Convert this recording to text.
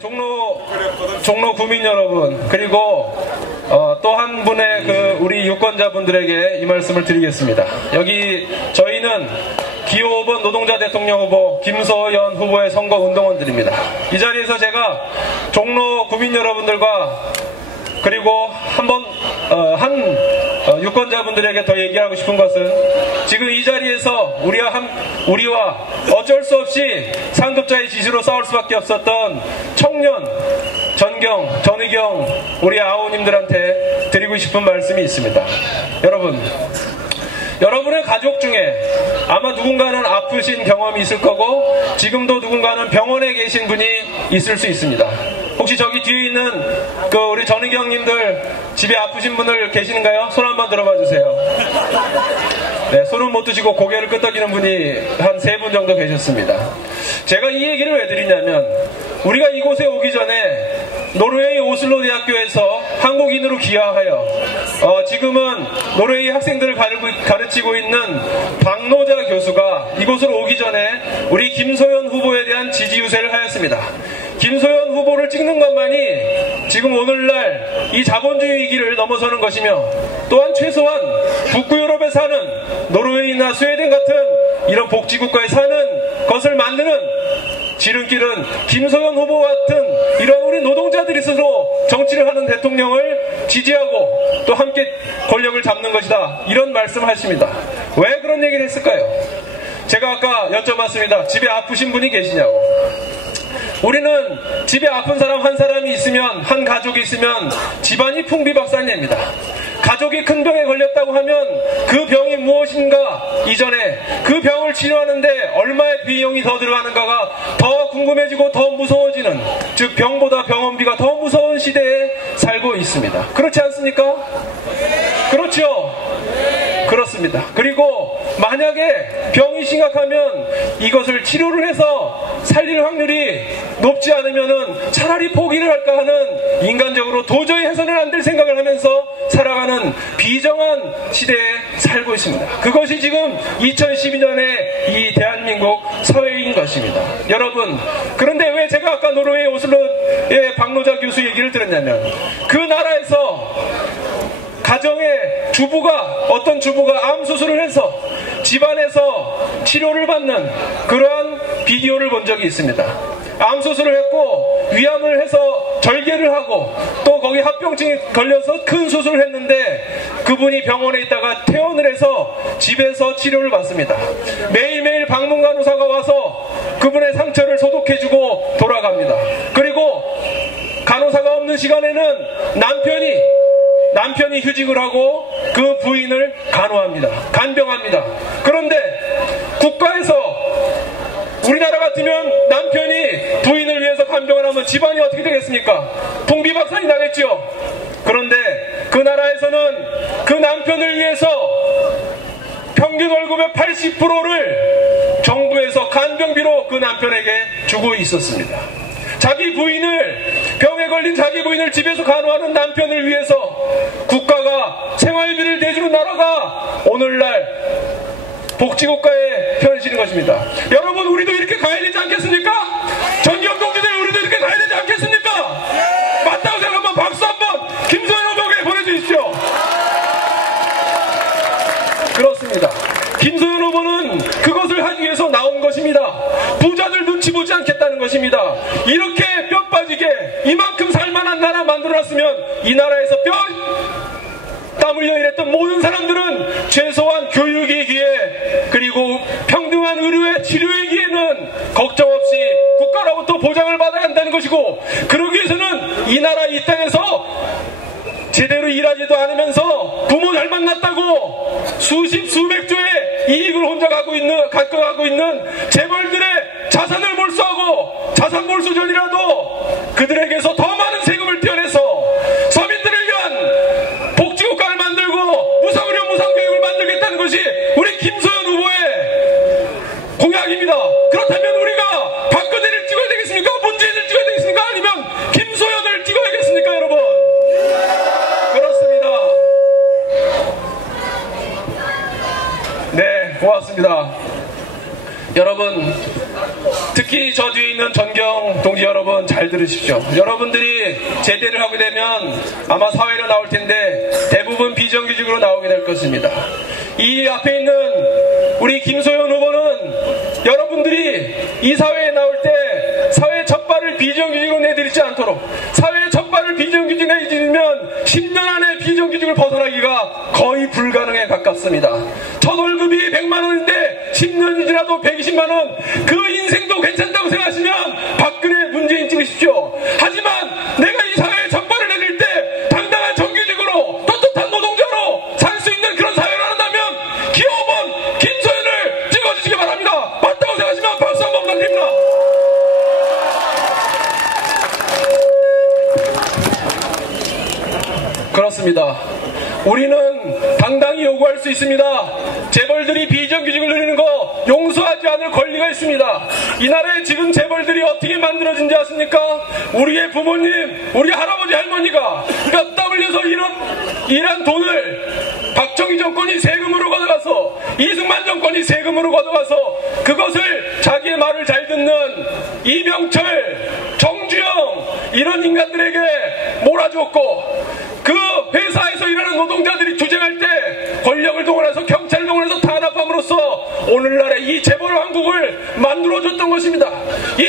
종로 구민 여러분, 그리고 또 한 분의 우리 유권자분들에게 이 말씀을 드리겠습니다. 여기 저희는 기호 5번 노동자 대통령 후보 김소연 후보의 선거 운동원들입니다. 이 자리에서 제가 종로 구민 여러분들과 그리고 한 유권자분들에게 더 얘기하고 싶은 것은, 지금 이 자리에서 우리와 어쩔 수 없이 상급자의 지시로 싸울 수밖에 없었던 청년, 전경, 전의경 우리 아우님들한테 드리고 싶은 말씀이 있습니다. 여러분의 가족 중에 아마 누군가는 아프신 경험이 있을 거고, 지금도 누군가는 병원에 계신 분이 있을 수 있습니다. 혹시 저기 뒤에 있는 우리 전의경님들 집에 아프신 분들 계시는가요? 손 한번 들어봐 주세요. 네, 손은 못 드시고 고개를 끄덕이는 분이 한 3분 정도 계셨습니다. 제가 이 얘기를 왜 드리냐면, 우리가 이곳에 오기 전에 노르웨이 오슬로 대학교에서 한국인으로 귀화하여 지금은 노르웨이 학생들을 가르치고 있는 박노자 교수가 이곳으로 오기 전에 우리 김소연 후보에 대한 지지 유세를 하였습니다. 김소연 후보를 찍는 것만이 지금 오늘날 이 자본주의 위기를 넘어서는 것이며, 또한 최소한 북유럽에 사는 노르웨이나 스웨덴 같은 이런 복지국가에 사는 것을 만드는 지름길은 김소연 후보 같은 이런 우리 노동자들이 스스로 정치를 하는 대통령을 지지하고 또 함께 권력을 잡는 것이다, 이런 말씀을 하십니다. 왜 그런 얘기를 했을까요? 제가 아까 여쭤봤습니다. 집에 아프신 분이 계시냐고. 우리는 집에 아픈 사람 한 사람이 있으면, 한 가족이 있으면 집안이 풍비박산입니다. 가족이 큰 병에 걸렸다고 하면 그 병이 무엇인가 이전에 그 병을 치료하는데 얼마의 비용이 더 들어가는가가 더 궁금해지고 더 무서워지는, 즉 병보다 병원비가 더 무서운 시대에 살고 있습니다. 그렇지 않습니까? 그렇죠? 그렇습니다. 그리고 만약에 병이 심각하면 이것을 치료를 해서 살릴 확률이 높지 않으면은 차라리 포기를 할까 하는, 인간적으로 도저히 해서는 안 될 생각을 하면서 살아가는 비정한 시대에 살고 있습니다. 그것이 지금 2012년의 이 대한민국 사회인 것입니다. 여러분, 그런데 왜 제가 아까 노르웨이 오슬로의 박노자 교수 얘기를 들었냐면, 그 나라에서 가정의 어떤 주부가 암 수술을 해서 집안에서 치료를 받는 그러한 비디오를 본 적이 있습니다. 암 수술을 했고 위암을 해서 절개를 하고 또 거기 합병증이 걸려서 큰 수술을 했는데, 그분이 병원에 있다가 퇴원을 해서 집에서 치료를 받습니다. 매일매일 방문 간호사가 와서 그분의 상처를 소독해주고 돌아갑니다. 그리고 간호사가 없는 시간에는 남편이 휴직을 하고 그 부인을 간병합니다. 그런데 국가에서, 우리나라 같으면 남편이 부인을 위해서 간병을 하면 집안이 어떻게 되겠습니까? 풍비박산이 나겠죠. 그런데 그 나라에서는 그 남편을 위해서 평균 월급의 80%를 정부에서 간병비로 그 남편에게 주고 있었습니다. 병에 걸린 자기 부인을 집에서 간호하는 남편을 위해서 국가가 생활비를 대주는 나라가 오늘날 복지국가에 변해지는 것입니다. 여러분, 우리도 이렇게 가야 되지 않겠습니까? 전경 동지들, 우리도 이렇게 가야 되지 않겠습니까? 맞다고 생각하면 박수 한번 김소연 후보에게 보내주십시오. 그렇습니다. 김소연 후보는 그것을 하기 위해서 나온 것입니다. 부자들 눈치 보지 않겠다는 것입니다. 이렇게 뼈 빠지게 이만큼 살만한 나라 만들어놨으면 이 나라에서 땀 흘려 일했던 모든 사람들은 최소한 교육이기에, 그리고 평등한 의료의 치료이기에는 걱정 없이 국가로부터 보장을 받아야 한다는 것이고, 그러기 위해서는 이 나라 이 땅에서 제대로 일하지도 않으면서 부모 잘 만났다고 수백 조의 이익을 혼자 갖고 있는 재벌들의 자산을 몰수하고 자산 몰수 전이라도 그들에게서 더 많은 세금을 떼어내서 서민들을 위한 복지국가를 만들고 무상의료 무상교육을 만들겠다는 것이 우리 김소연 후보의 공약입니다. 그렇다면 우리가 박근혜를 찍어야 되겠습니까? 문재인을 찍어야 되겠습니까? 아니면 김소연을 찍어야겠습니까, 여러분? 그렇습니다. 네, 고맙습니다. 여러분, 특히 저 뒤에 있는 전경 동지 여러분 잘 들으십시오. 여러분들이 제대를 하게 되면 아마 사회로 나올 텐데 대부분 비정규직으로 나오게 될 것입니다. 이 앞에 있는 우리 김소연 후보는 여러분들이 이 사회에 나올 때 사회 첫 발을 비정규직으로 내디디지 않도록, 사회 첫 발을 비정규직으로 내디디면 10년 안에 비정규직을 벗어나기가 거의 불가능에 가깝습니다. 첫 월급이 100만 원인데 10년이 지나도 120만 원, 그 인생도 괜찮다고 생각하시면 박근혜 문재인 찍으십시오. 하지만 내가 이 사회에 첫 발을 내딜 때 당당한 정규직으로 떳떳한 노동자로 살 수 있는 그런 사회를 한다면 기업은 김소연을 찍어주시기 바랍니다. 맞다고 생각하시면 박수 한번 부탁드립니다. 그렇습니다. 우리는 당당히 요구할 수 있습니다. 재벌들이 비정규직을 누리는 거 용서하지 않을 권리가 있습니다. 이 나라에 지금 재벌들이 어떻게 만들어진지 아십니까? 우리의 부모님, 우리 할아버지 할머니가 뼈 땀 흘려서 일한 돈을 박정희 정권이 세금으로 가져가서, 이승만 정권이 세금으로 가져가서 그것을 자기의 말을 잘 듣는 이병철, 정주영 이런 인간들에게 몰아주었고, 그 회사에서 일하는 노동자들이 투쟁할 때 권력을 동원해서, 경찰을 동원해서 탄압함으로써 오늘날의 이 재벌 왕국을 만들어줬던 것입니다. 이